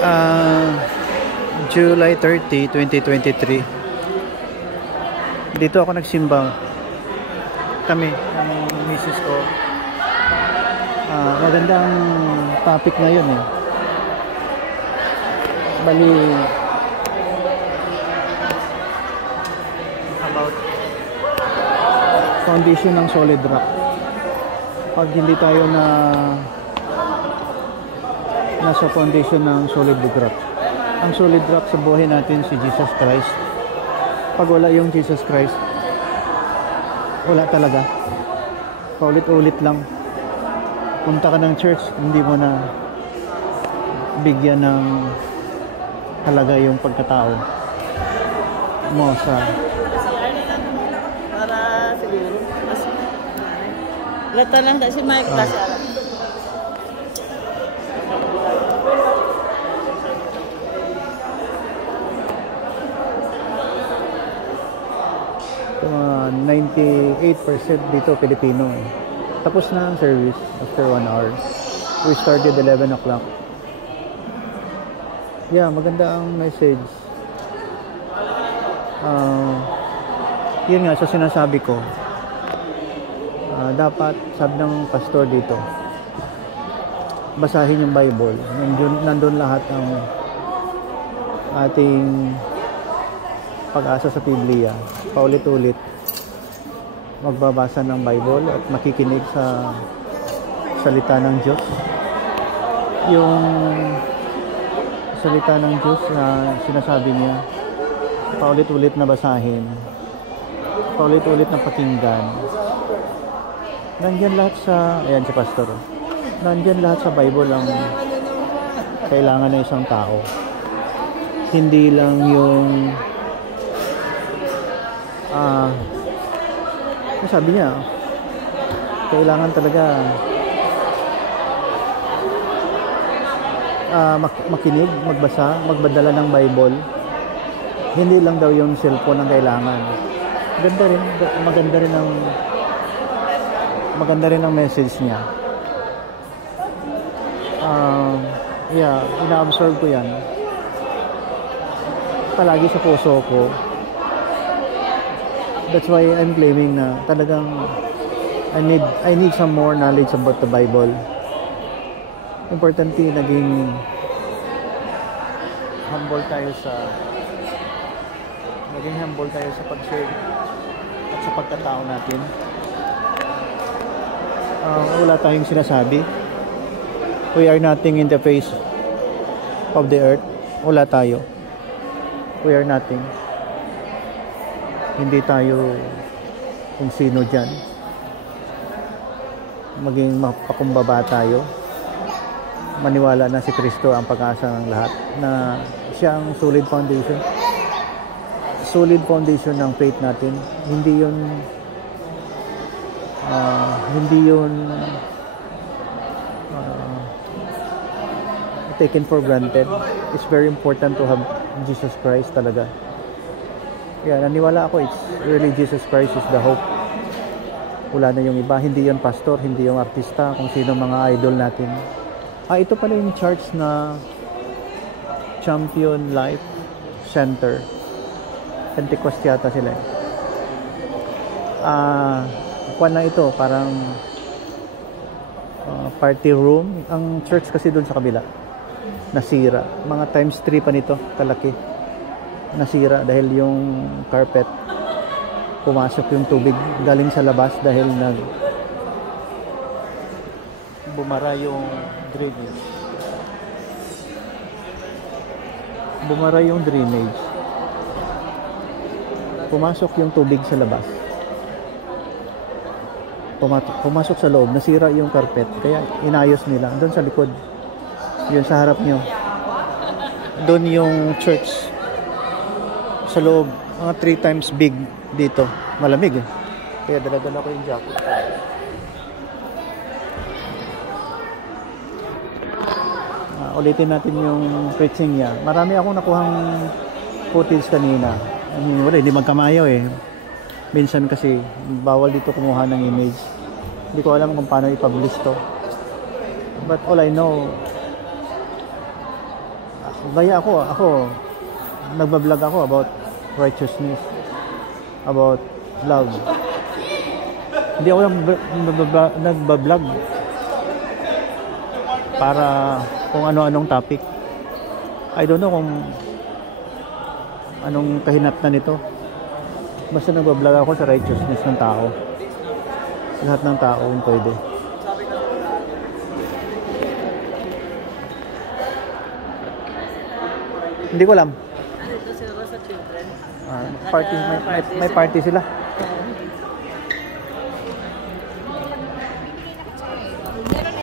Ah, July 30, 2023. Dito ako nagsimba. Kami, ang misis ko. Magandang topic ngayon eh. Bali, about foundation ng solid rock. Pag hindi tayo nasa foundation ng solid rock, ang solid rock sa buhay natin si Jesus Christ. Pag wala yung Jesus Christ, wala talaga. Paulit-ulit lang. Punta ka ng church, hindi mo na bigyan ng halaga yung pagkatao mo sa para siguro mas lata lang tak si Mike kasi alam. uh, 98% dito Pilipino eh. Tapos na ang service after 1 hour. We started 11 o'clock. Yeah, maganda ang message. Yun nga, sa sinasabi ko, dapat, sabi ng pastor dito, basahin yung Bible. Nandun lahat ang ating pag-asa sa Biblia. Paulit-ulit magbabasa ng Bible at makikinig sa salita ng Diyos. Yung salita ng Diyos na sinasabi niya, paulit-ulit na basahin, paulit-ulit na pakinggan. Nandyan lahat sa, ayan si pastor, nandyan lahat sa Bible ang kailangan ng isang tao. Hindi lang yung sabi niya, kailangan talaga makinig, magbasa, magbadala ng Bible. Hindi lang daw yung cellphone ang kailangan. Maganda rin ang message niya. Yeah, ina-absorb ko yan palagi sa puso ko. That's why I'm claiming na talagang I need some more knowledge about the Bible. Importantly, naging humble tayo sa pag-share at sa pagkatao natin. Wala tayong sinasabi. We are nothing in the face of the earth. Wala tayo. We are nothing. Hindi tayo kung sino dyan. Maging mapakumbaba tayo. Maniwala na si Kristo ang pag-asa ng lahat. Na siya ang solid foundation. Solid foundation ng faith natin. Hindi yun taken for granted. It's very important to have Jesus Christ talaga. Yeah, naniwala ako, it's really Jesus Christ is the hope. Wala na yung iba, hindi yung pastor, hindi yung artista, kung sino mga idol natin. Ito pala yung church na Champion Life Center. Pentecost yata sila. Kuwan na ito, parang party room. Ang church kasi doon sa kabila, nasira. Mga times 3 pa nito, kalaki. Nasira dahil yung carpet, pumasok yung tubig galing sa labas dahil bumara yung drainage. Pumasok yung tubig sa labas. Pumasok sa loob, nasira yung carpet, kaya inayos nila doon sa likod. Yun sa harap nyo. Doon yung church. Sa loob, mga 3 times big dito. Malamig eh. Kaya dala-dala ko yung jacket. Ulitin natin yung preaching niya. Marami akong nakuhang footage kanina. Hindi magkamayo eh. Minsan kasi bawal dito kumuha ng image. Hindi ko alam kung paano i-publish to. But all I know, Gaya ako, nagbablog ako about righteousness, about love. Hindi ako nagbablog para kung ano-anong topic. I don't know kung anong kahinatnan nito. Basta nagbablog ako sa righteousness ng tao. Lahat ng tao kung pwede. Hindi ko alam. Ano ito sila sa children? Party, may party sila. Oo.